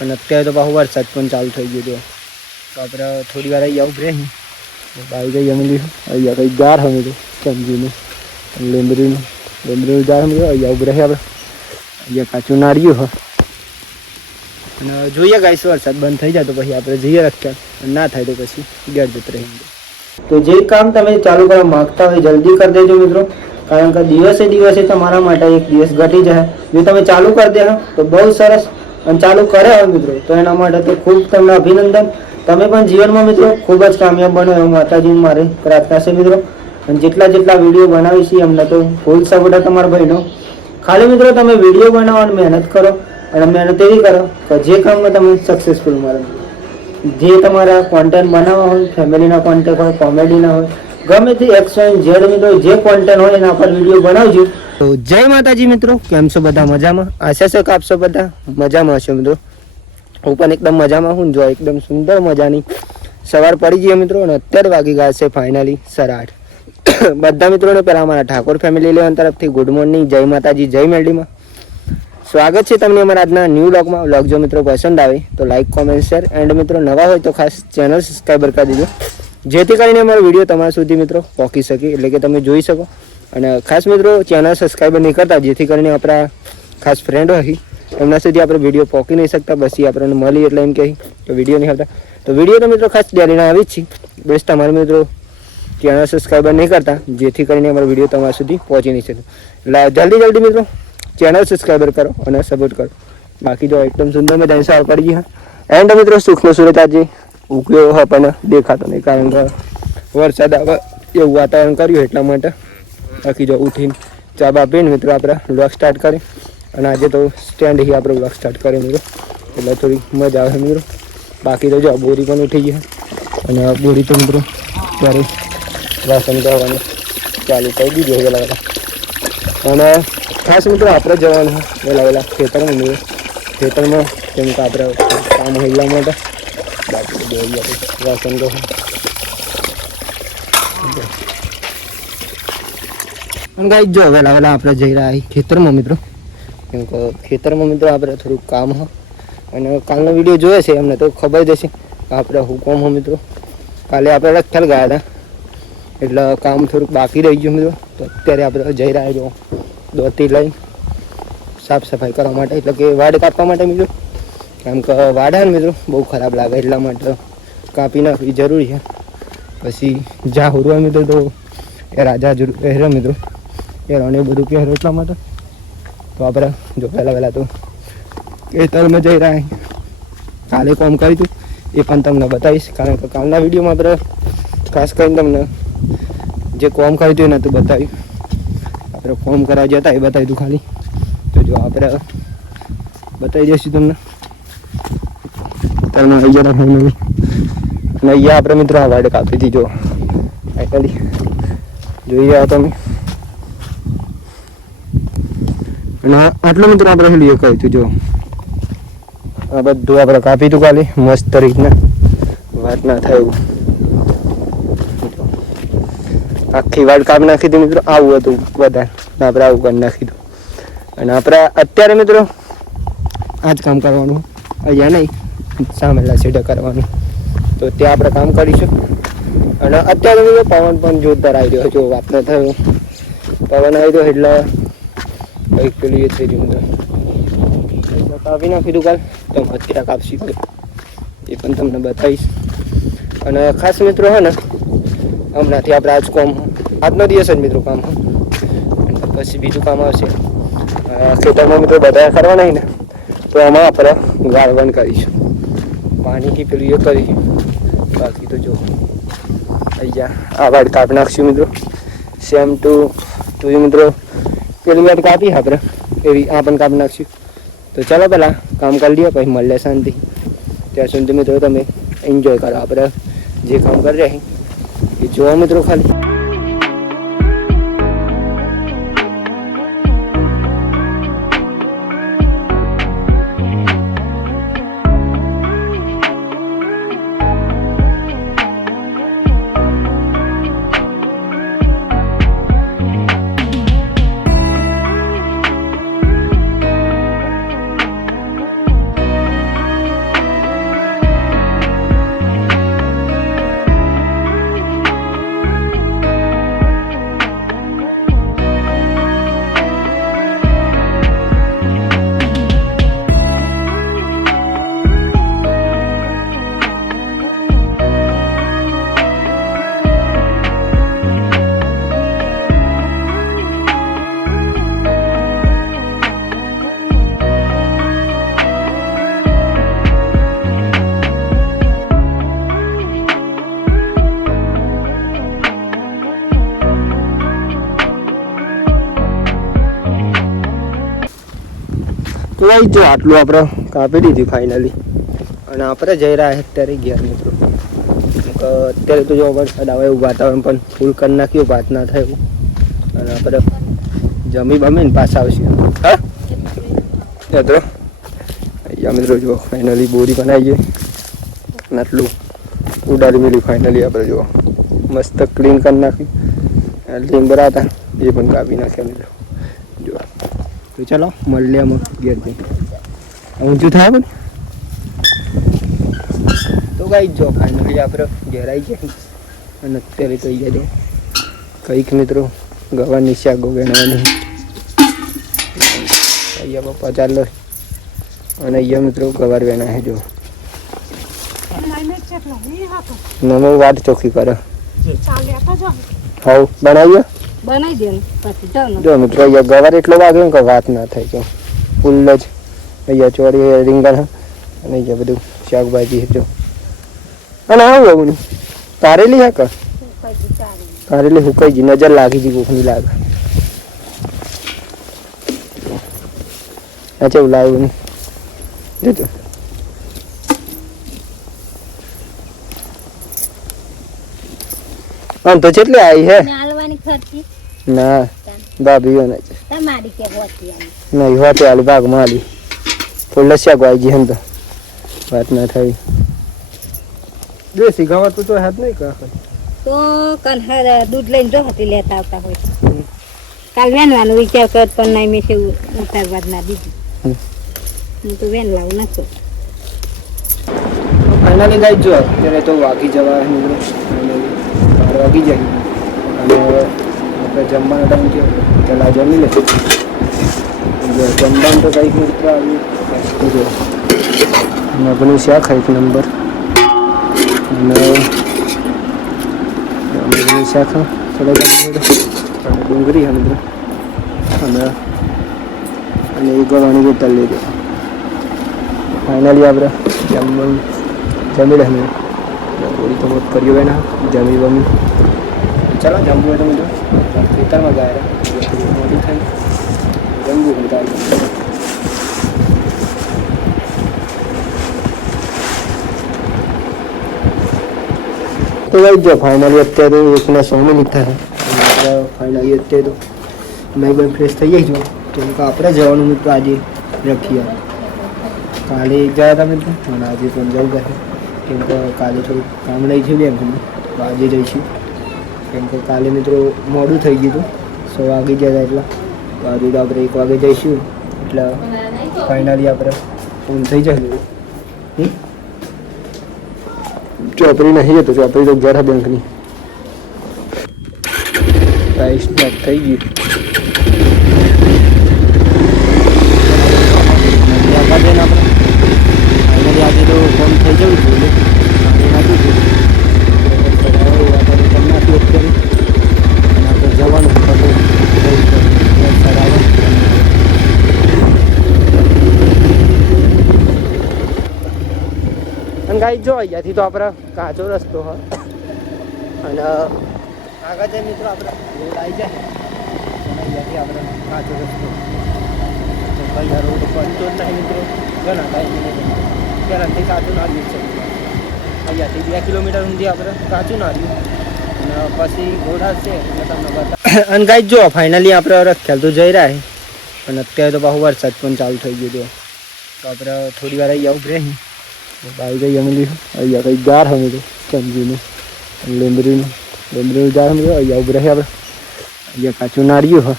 અને અત્યારે તો પાછો વરસાદ પણ ચાલુ થઈ ગયો. તો આપણે થોડી વાર અહીંયા ઉભરે આવી ગઈ અમે અહીંયા કંઈ ગાર અમે તો સમજીને લેમ્બરીનું જાર અમે અહીંયા ઉભરે આપણે અહીંયા કાચું નાળિયું હોય અને જોઈએ ગાઈસ વરસાદ બંધ થઈ જાય તો પછી આપણે જઈએ રસ્તા, ના થાય તો પછી ઘેર જતા રહીએ. તો જે કામ તમે ચાલુ કરવા માગતા હોય જલ્દી કરી દેજો મિત્રો, કારણ કે દિવસે દિવસે તમારા માટે એક દિવસ ઘટી જાય. જો તમે ચાલુ કરી દે તો બહુ સરસ, અને ચાલુ કરે હોય મિત્રો તો એના માટે તો ખૂબ તમને અભિનંદન. તમે પણ જીવનમાં મિત્રો ખૂબ જ કામયાબ બનો એવું માતાજીની મારી પ્રાર્થના છે મિત્રો. અને જેટલા વિડીયો બનાવી છે અમને તો ફૂલ સપોર્ટ તમારા ભાઈનો. ખાલી મિત્રો તમે વિડીયો બનાવવાની મહેનત કરો, અને મહેનત એવી કરો કે જે કામમાં તમે સક્સેસફુલ મળે. જે તમારા કોન્ટેન્ટ બનાવવા હોય, ફેમિલીના કોન્ટેન્ટ હોય, કોમેડીના હોય, ગમે તે XYZ મિત્રો જે કોન્ટેન્ટ હોય એના પર વિડીયો બનાવજો. તો જય માતાજી મિત્રો, કેમ છો બધા? મજામાં? આશા છે કે આપ સૌ બધા મજામાં હશો મિત્રો. હું પણ એકદમ મજામાં હું. જો એકદમ સુંદર મજાની સવાર પડી ગઈ મિત્રો, અને અત્યારે વાગી ગયા છે ફાઇનલી 8:30. બધા મિત્રોને પહેલાં અમારા ઠાકોર ફેમિલી લેવન તરફથી ગુડ મોર્નિંગ, જય માતાજી, જય મેરડીમાં. સ્વાગત છે તમને અમારા આજના ન્યૂ વ્લોગમાં. વ્લોગ જો મિત્રો પસંદ આવે તો લાઇક, કોમેન્ટ, શેર, એન્ડ મિત્રો નવા હોય તો ખાસ ચેનલ સબસ્ક્રાઈબર કરી દેજો, જેથી કરીને અમારો વિડીયો તમારા સુધી મિત્રો પહોંચી શકે, એટલે કે તમે જોઈ શકો. અને ખાસ મિત્રો ચેનલ સબસ્ક્રાઈબર નહીં કરતા, જેથી કરીને આપણા ખાસ ફ્રેન્ડ હોય એમના સુધી આપણે વિડીયો પહોંચી નહીં શકતા. પછી આપણને મળી એટલે એમ કહી તો વિડીયો નહીં આવતા. તો વિડીયો તો મિત્રો ખાસ ડેલીના આવી જ છે. બસ તમારા મિત્રો ચેનલ સબસ્ક્રાઈબર નહીં કરતા, જેથી કરીને અમારો વિડીયો તમારા સુધી પહોંચી નહીં શકે. એટલે જલ્દી મિત્રો ચેનલ સબસ્ક્રાઈબર કરો અને સપોર્ટ કરો. બાકી જો એકદમ સુંદર મજાની સવાર પડી ગઈ. એન્ડ મિત્રો સુખનો સૂરજ આજે ઉગ્યો હોય પણ દેખાતો નહીં, કારણ કે વરસાદ આવે એવું વાતાવરણ કર્યું એટલા માટે. બાકી જો ઉઠીને ચા બા પીને મિત્રો આપણે વ્લોગ સ્ટાર્ટ કરીએ. અને આજે તો સ્ટેન્ડ ही આપણે વ્લોગ સ્ટાર્ટ કરીએ મિત્રો, એટલે થોડી મજા આવે મિત્રો. બાકી તો જો બોરી પણ ઉઠી ગઈ, અને બોરી તો મિત્રો ત્યારે વાસણ કરવાનું ચાલુ કરી દીધું વહેલા. અને ખાસ મિત્રો આપણે જવાનું વહેલા ખેતરમાં મિત્રો, ખેતરમાં કેમ કે આપણે કામ હોય એટલા માટે. બાકી વાસણ તો અને ગાઈ જો વહેલા આપણે જઈ રહ્યા ખેતરમાં મિત્રો, કેમ કે ખેતરમાં મિત્રો આપણે થોડુંક કામ હોય. અને કાલનો વિડીયો જોયો છે એમને તો ખબર જ હશે આપણે હું કામ હોય મિત્રો. કાલે આપણે રખેલ ગયા હતા એટલે કામ થોડુંક બાકી રહી ગયું મિત્રો. તો અત્યારે આપણે જઈ રહ્યા જો દોતી લઈ સાફ સફાઈ કરવા માટે, એટલે કે વાડ કાપવા માટે મિત્રો. કેમ કે વાડા ને મિત્રો બહુ ખરાબ લાગે એટલા માટે કાપી નાખવી જરૂરી છે. પછી જ્યાં હોરવા મિત્રો તો એ રાજા પહેરે મિત્રો, એ રણે બધું પહેરો એટલા માટે. તો આપણે જો પહેલાં તો ખેતરમાં જઈ રહ્યા. કાલે કામ કર્યું હતું એ પણ તમને બતાવીશ, કારણ કે કાલના વિડીયોમાં આપણે ખાસ કરીને તમને જે કોમ કર્યું હતું એ નહોતું બતાવ્યું. આપણે ફોર્મ કરવા જતા એ બતાવી દઉં ખાલી. તો જો આપણે બતાવી દઈશું તમને. તમે આવી જતા ફાઇનલી, અને અહીંયા આપણે મિત્રો આ વાડ કાપી હતી જો ફાઇનલી જોઈ રહ્યા તમે. અને આટલો મિત્રો આપણે વિડીયો કર્યું હતું જો આ બધું આપણે કાપી હતું કાલે મસ્ત રીતના, વાત ના થાય એવું. આખી વાડ કાપી નાખી હતી મિત્રો. આવું હતું બધા આપણે આવું કરી નાખી હતું. અને આપણે અત્યારે મિત્રો આ જ કામ કરવાનું, અહીંયા નહીં સામેલા સીધા કરવાનું. તો ત્યાં આપણે કામ કરીશું. અને અત્યારે મિત્રો પવન પણ જોરદાર આવી રહ્યો જો વાત ના થયો, પવન આવી રહ્યો એટલે કંઈક પેલું એ થઈ ગયું મિત્રો. કાપી નાખી દઉં કાલ તો અત્યારે કાપશી એ પણ તમને બતાવીશ. અને ખાસ મિત્રો હે ને હમણાંથી આપણે આજ કામ આજનો દિવસ જ મિત્રો કામ હોય, પછી બીજું કામ આવશે ખેતરમાં મિત્રો બધા કરવા નહીં ને, તો આમાં આપણે ગાળવણ કરીશું, પાણીથી પેલું એ કરીશું. બાકી તો જો અહીંયા આ વાડ કાપી નાખશું મિત્રો. સેમ ટુ મિત્રો પેલી વાડ કાપી આપણે એવી આ પણ કાપી નાખશું. તો ચાલો પહેલાં કામ કરી લઈએ, પછી મળીએ શાંતિ. ત્યાં સુધી મિત્રો તમે એન્જોય કરો આપણે જે કામ કરી રહ્યા એ જોવા મિત્રો ખાલી. ગાઈ જો આટલું આપણે કાપી દીધી ફાઇનલી અને આપણે જઈ રહ્યા અત્યારે ઘેર મિત્રો. અત્યારે તો જો વરસાદ આવે એવું વાતાવરણ પણ ફૂલ કરી નાખ્યું વાત ના થાય એવું અને આપણે જમી બમીને પાછા આવશે. હા મિત્રો અહીંયા મિત્રો જો ફાઇનલી બોરી બનાવી ગઈ અને આટલું ઉડાડી મેલી ફાઇનલી આપણે જો મસ્ત ક્લીન કરી નાખ્યું. લીમડા હતા એ પણ કાપી નાખ્યા મિત્રો જો. તો ચાલો મળીએ અમે ઘેર જઈ ઊંચું થાય પણ. તો ગાઈ જો ફાઇનલી આપણે ઘેર આવી ગયા અને અત્યારે તો અહીંયા જો કંઈક મિત્રો ગવાની શાક વેણવાની અહીંયા પપ્પા ચાલો અને અહીંયા મિત્રો ગવાર વેણા છે જો નમો વાટ ચોખ્ખી કરે. હાઉ બનાવીએ જો મિત્રો અહીંયા ગવાર એટલો વાગે કે વાત ના થાય જો ફૂલ જ અહીંયા ચોરી રીંગણ અને અહીંયા બધું શાકભાજી જો અને આવું કારેલી હે કારેલી હુકાઈ ગઈ નજર લાગી ગઈ કોકની લાગે. અચ્છા એવું લાવ્યું નહીં જોજો આમ તો કેટલી આવી હે ના ભાભીઓ ને નહીં હોતે આલુ ભાગ માલી ફૂલ શાક વાગી હમ તો વાત ના થઈ. દેશી ગાવા તો હાથ નહીં કા તો કાલ દૂધ લઈને જો હતી લેતા આવતા હોય કાલ વેનવાનો વિચાર કરત પણ નહીં મેં સેવું ઉતારવા ના દીધું હું તો વેન લાવું નતો. ફાઇનલી ગાઈ જો અત્યારે તો વાગી જવા મિત્રો 12 વાગી જાય અને આપણે જમવાનો ટાઈમ થયો પેલા જમી લે જમવાનું તો કંઈક મિત્રો આવ્યું જો મગનું શાક એક નંબર અને મગનું શાક થોડો ડુંગળી અને અને એ ગવાની બોટલ લઈ દો. ફાઇનલી આપણે જમી લે થોડી તો મોત કર્યો હોય ને જમી બમી ચાલો જમવું હોય તો મિત્રો ખેતરમાં ગયા મોડું થાય જમવું હોય તો ભાઈ જો ફાઇનલી અત્યારે એકના 100 મિનિટ થાય ફાઇનલી અત્યારે તો મેં પણ ફ્રેશ થઈ જાય છું કેમ કે આપણે જવાનું મિત્રો આજે રખીએ કાલે ગયા હતા મિત્રો અને આજે પણ જવું ગયા કેમ કે કાલે થોડું કામ નહીં છે બેંકનું તો આજે જઈશું કેમ કે કાલે મિત્રો મોડું થઈ ગયું હતું 100 વાગી ગયા હતા એટલે આજે તો આપણે 1 વાગે જઈશું એટલે ફાઇનલી આપણે ફોન થઈ જશે. ચોપડી નહીં તો ચોપડી તો ઘર બેંકની પ્રાઇસ સ્ટાર્ટ થઈ ગયું. ફાઇનલી આજે તો ફોન થઈ જવું જોઈએ આપણે જવાનું અને ગાઈ જો અહીંયાથી તો આપણે કાચો રસ્તો હોય અને આગળ જાય મિત્રો આપણે રોડ આવી જાય અહીંયાથી આપણે કાચો રસ્તો અહીંયા રોડ બનતો જ નહીં મિત્રો ઘણા ટાઈમ પહેલાંથી કાચું નાર્યું છે અહીંયાથી 2 કિલોમીટર સુધી આપણે કાચું નાર્યું અને પછી રોડ આવશે એટલે તમને બતા. અને ગાઈ જો ફાઇનલી આપણે રખ્યાલ તો જઈ રહ્યા અને અત્યારે તો બહુ વરસાદ પણ ચાલુ થઈ ગયો તો આપણે થોડી વાર અહીંયા ઉભી રહી આવી ગઈ અમે અહીંયા કંઈ ગાર અમે તો સમજીને લીંબડીનું ગાર અમે અહીંયા ઉભી રહી આપણે અહીંયા કાચું નાળિયું હોય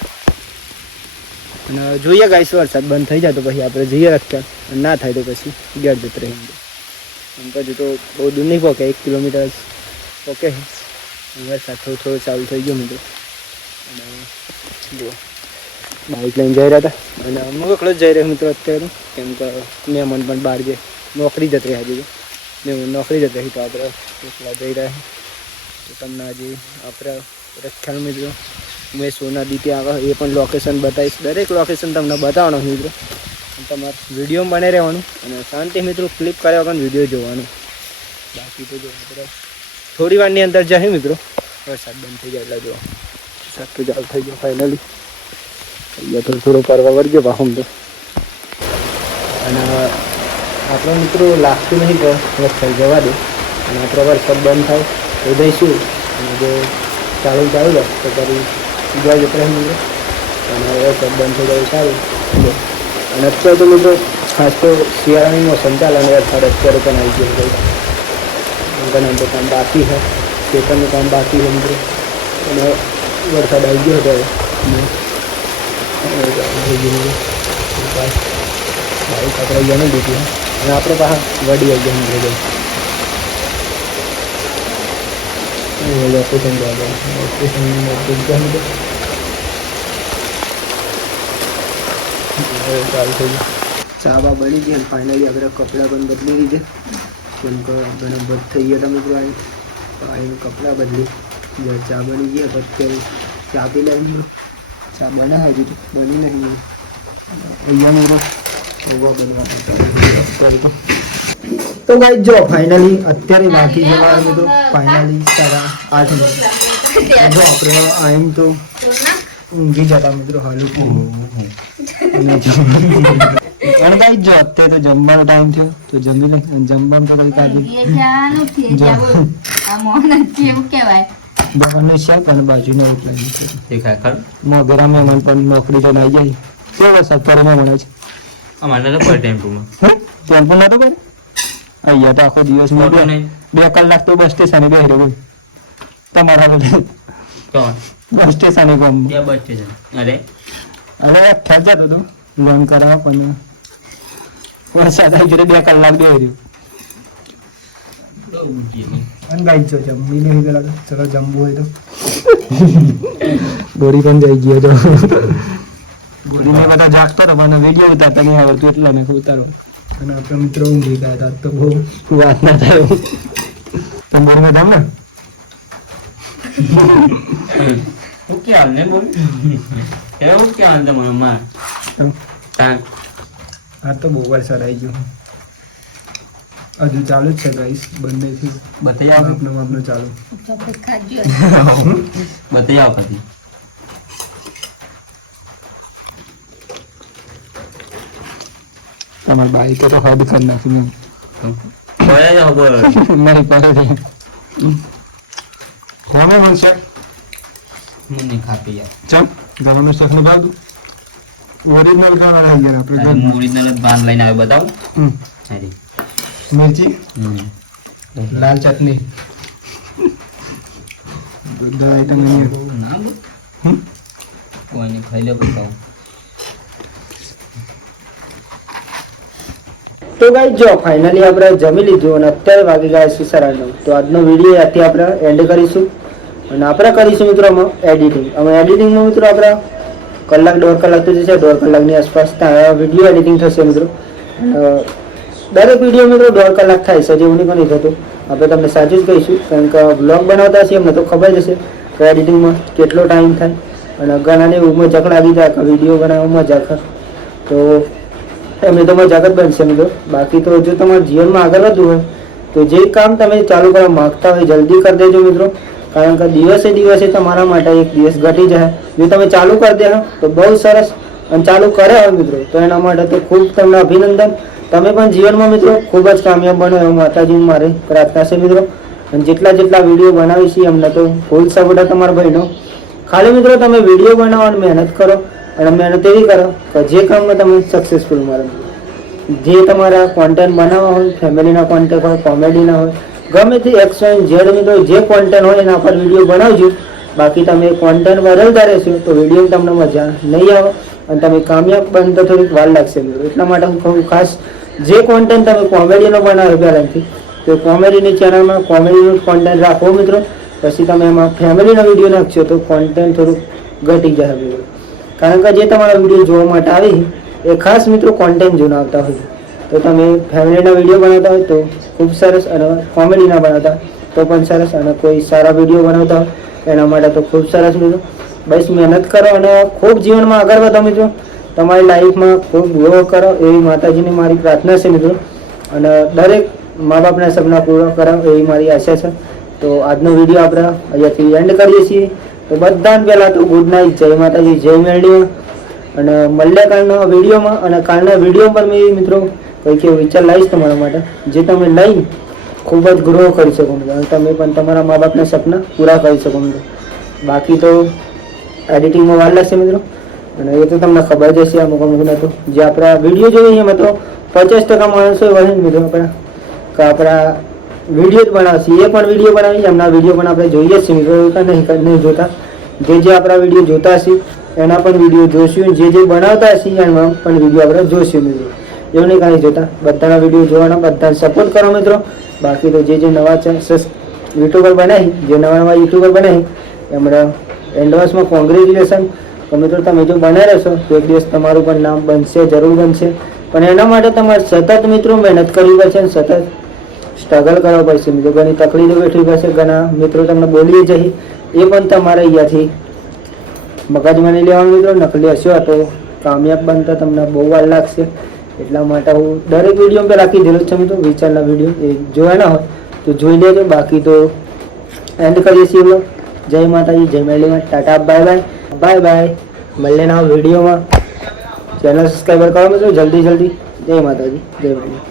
અને જોઈએ ગાઈસ વરસાદ બંધ થઈ જાય તો પછી આપણે જઈએ રખ્યા ના થાય તો પછી ઘેર જત રહી એમ પછી તો બહુ દૂર નહીં પોકે 1 કિલોમીટર પોકે વરસાદ થોડો ચાલુ થઈ ગયો મિત્રો અને જુઓ બાઇક લઈને જઈ રહ્યા હતા અને અમે એકલો જ જઈ રહ્યો મિત્રો અત્યારે કેમ કે મહેમાન પણ બહાર જાય નોકરી જત રહ્યા હજી નોકરી જત રહી તો આપણે એકલા જઈ રહ્યા તો તમને આજે આપણે રખ્યાલ મિત્રો મેં સોનાદી ત્યાં આવે એ પણ લોકેશન બતાવીશ દરેક લોકેશન તમને બતાવવાનું મિત્રો તમારે વિડીયોમાં બને રહેવાનું અને શાંતિ મિત્રો ક્લિક કર્યા વગર વિડીયો જોવાનું બાકી તો જો આપણે થોડી વારની અંદર જઈએ મિત્રો વરસાદ બંધ થઈ જાય એટલે જો વરસાદ તો ચાલુ થઈ ગયો ફાઇનલી અહીંયા થોડો પરવા વળગ્યો પાછું તો અને આપણો મિત્રો લાગતું નહીં કે વરસાદ જવા દે અને આપણો વરસાદ બંધ થાય તો જઈશું અને જો ચાલુ જાય તો ફરી બીજા જતો રહે મિત્રો અને વરસાદ બંધ થઈ જાય સારું અને અત્યારે તો મિત્રો ખાસ તો શિયાળાની મોસમ ચાલે અને વરસાદ અત્યારે પણ આવી ગયો ભાઈ ઘણા તો કામ બાકી છે ખેતરનું કામ બાકી છે મિત્રો અને વરસાદ આવી ગયો હતો બાઈક આપણે જમી દીધી અને આપણે પાછા વડી આવી ગયા મિત્રો લોકેશન લોકેશન ચાલુ થઈ ગયું ચા બા બની ગઈ અને ફાઇનલી આપણે કપડાં પણ બદલી દીધે કેમ કે ઘણા બધ થઈ ગયા હતા મિત્રો આવીને કપડાં બદલી જ્યારે ચા બની ગયા તો અત્યારે ચા પી લાવી ચા બનાવે હજુ બની નહીં અહીંયા મિત્રો તો ભાઈ જો ફાઇનલી અત્યારે બાકી જવા મિત્રો ફાઇનલી 8:30 જો આપણે આમ તો ઊંઘી જતા મિત્રો હાલું અને ભાઈ જો અત્યારે તો જમવાનો ટાઈમ થયો તો જમી લે અને જમવાનું તો કઈ કાઢી બહારનું શાક અને બાજુનો મોગરામાં મને પણ નોકરી તો આવી જાય કેવો વરસાદ કરે મળે છે અમારે તો પર ટેમ્પોમાં ટેમ્પો નતો પડે અહીંયા તો આખો દિવસ 2 કલાક તો બસ સ્ટેશને બેહી રહ્યો તમારા બધે બસ સ્ટેશને ગામ ત્યાં બસ સ્ટેશન અરે ખેંચ જતો હતો લોન કરાવ પણ વરસાદ આવી ગયો 2 કલાક બેહી રહ્યો અને ગાઈ જો જમી નહીં ગયેલા ચલો જમવું હોય તો ગોળી પણ જઈ ગયો તો ગોળીને બધા જાગતો હતો પણ વિડીયો ઉતારતા નહીં આવડતું એટલે મેં ઉતારો અને આપણે મિત્રો ઊંઘી ગયા હતા તો બહુ વાત ના થાય તમારી બધા ને ઓકે હાલ ને બોલ એવું કે હાલ તમારે માર આ તો બહુ વરસાદ આવી ગયો હજુ ચાલુ જ છે ગાઈસ બંને થી બતાવી આવો આપનું ચાલુ બતાવી આવો કદી તમારી બાઈક તો હદ કરી નાખી મેં પડે જાઓ બોલ નહીં પડે હોમે બનશે મને નહીં ખાતી યાર ચમ ગરમનું શાક નું ભાવ ઓરિજિનલ ખાવા લાગ્યા આપણે ઘર ઓરિજિનલ બાંધ લઈને આવે બતાવું હારી મિર્ચી લાલ ચટણી બધા આઈટમ ના બોલ કોઈને ખાઈ લે બતાવું તો ગાઈસ જો ફાઇનલી આપણે જમી લીધું અને અત્યારે વાગી ગયા છે 9:30 તો આજનો વિડીયો આથી આપણે એન્ડ કરીશું અને આપણે કરીશું મિત્રો એડિટિંગ અમે એડિટિંગમાં મિત્રો આપણે કલાક 1.5 કલાક તો જશે 1.5 કલાકની આસપાસ વિડીયો એડિટિંગ થશે મિત્રો દરેક વિડીયો મિત્રો 1.5 કલાક થાય છે જેવું નહીં થતું આપણે તમને સાચું જ કહીશું કારણ કે બ્લોગ બનાવતા છીએ અમને તો ખબર જ હશે કે એડિટિંગમાં કેટલો ટાઈમ થાય અને ઘણાને એવું મજાક લાગી જાય કે વિડીયો બનાવવામાં મજાક તો એમને તો મજાક જ બનશે મિત્રો બાકી તો જો તમારા જીવનમાં આગળ વધવું હોય તો જે કામ તમે ચાલુ કરવા માગતા હોય જલ્દી કરી દેજો મિત્રો કારણ કે દિવસે દિવસે તમારા માટે એક દિવસ ઘટી જાય જો તમે ચાલુ કરી દે તો બહુ સરસ અને ચાલુ કરે હોય મિત્રો તો એના માટે તો ખૂબ તમને અભિનંદન તમે પણ જીવનમાં મિત્રો ખૂબ જ કામયાબ બનો એવું માતાજીની મારી પ્રાર્થના છે મિત્રો અને જેટલા વિડીયો બનાવી છીએ અમને તો ફૂલ સપોર્ટ તમારા ભાઈનો ખાલી મિત્રો તમે વિડીયો બનાવવાની મહેનત કરો અને મહેનત એવી કરો કે જે કામમાં તમે સક્સેસફુલ મળો જે તમારા કોન્ટેન્ટ બનાવવા હોય ફેમિલીના કોન્ટેન્ટ હોય કોમેડીના હોય ગમે તે એક્શન જેડ મિત્રો જે કોન્ટેન્ટ હોય એના પર વિડીયો બનાવજો બાકી તમે કોન્ટેન્ટ બદલતા રહેશો તો વિડીયો તમને મજા નહીં આવે અને તમે કામયાબ બનતા થોડીક વાર લાગશે મિત્રો એટલા માટે હું કહું ખાસ જે કોન્ટેન્ટ તમે કોમેડીનો બનાવો પહેલાંથી તો કોમેડીની ચેનલમાં કોમેડીનું કોન્ટેન્ટ રાખો મિત્રો પછી તમે એમાં ફેમિલીનો વિડીયો નાખશો તો કોન્ટેન્ટ થોડુંક ઘટી જાય મિત્રો કારણ કે જે તમારા વિડીયો જોવા માટે આવી એ ખાસ મિત્રો કોન્ટેન્ટ જોઈને આવતા હોય તો તમે ફેમિલીના વિડીયો બનાવતા હોય તો ખૂબ સરસ અને કોમેડીના બનાવતા તો પણ સરસ અને કોઈ સારા વિડીયો બનાવતા હોય એના માટે તો ખૂબ સરસ મિત્રો બસ મહેનત કરો અને ખૂબ જીવનમાં આગળ વધો મિત્રો તમારી લાઈફમાં ખૂબ ગ્રો કરો એવી માતાજીની મારી પ્રાર્થના છે મિત્રો અને દરેક મા બાપના સપના પૂરા કરો એવી મારી આશા છે તો આજનો વિડીયો આપણે અહીંયાથી એન્ડ કરીએ છીએ તો બધાને પહેલાં તો ગુડ નાઇટ જય માતાજી જય મેરડીમાં અને મળ્યા કાલના વિડીયોમાં. અને કાલના વિડીયો પર મેં મિત્રો કંઈક એવો વિચાર લાવીશ તમારા માટે જે તમે લઈને ખૂબ જ ગ્રો કરી શકો મિત્રો, અને તમે પણ તમારા મા બાપના સપના પૂરા કરી શકો મિત્રો. બાકી તો એડિટિંગમાં વાર લાગશે મિત્રો, અને એ તો તમને ખબર જ હશે. અમુક તો જે આપણા વિડીયો જોઈએ છે મિત્રો 50% માણસો એવા છે મિત્રો આપણા કે આપણા વિડીયો જ બનાવશે, એ પણ વિડીયો બનાવી એમના વિડીયો પણ આપણે જોઈએ જ છે મિત્રો, એવું નહીં જોતા. જે આપણા વિડીયો જોતા હશે એના પણ વિડીયો જોઈશું, જે બનાવતા હશે એના પણ વિડીયો આપણે જોઈશું મિત્રો. એવું નહીં કાંઈ જોતા, બધાના વિડીયો જોવાના, બધાને સપોર્ટ કરો મિત્રો. બાકી તો જે નવા યુટ્યુબર બનાવી, જે નવા યુટ્યુબર બનાવી એમણે એન્ડવાન્સમાં કોંગ્રેચ્યુલેશન. તો મિત્રો તમે જો બનાવી રહેશો તો એક દિવસ તમારું પણ નામ બનશે, જરૂર બનશે. પણ એના માટે તમારે સતત મિત્રો મહેનત કરવી પડશે અને સતત સ્ટ્રગલ કરવો પડશે મિત્રો. ઘણી તકલીફો વેઠવી પડશે, ઘણા મિત્રો તમને બોલી જઈ, એ પણ તમારે અહીંયાથી મગજમાં નહીં લેવાનું મિત્રો. નકલી હશો તો કામયાબ બનતા તમને બહુ વાર લાગશે. એટલા માટે હું દરેક વિડીયો પર રાખી દેલો છે મિત્રો. વિચારના વિડીયો એ જોયા ના હોય તો જોઈ લેજો. બાકી તો એન્ડ કરીએ છીએ. જય માતાજી, જય મેલીમાં, tata, bye bye, bye bye. મળીને આ વિડીયોમાં ચેનલ સબસ્ક્રાઈબર કરો મિત્રો જલ્દી. જય માતાજી, જય મેલી.